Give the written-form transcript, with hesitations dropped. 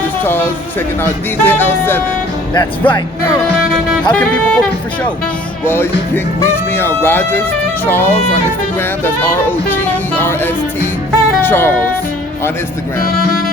Rogers Charles, checking out DJ L7. That's right. How can people book you for shows? Well, you can reach me on Rogers Charles on Instagram. That's ROGERST Charles on Instagram.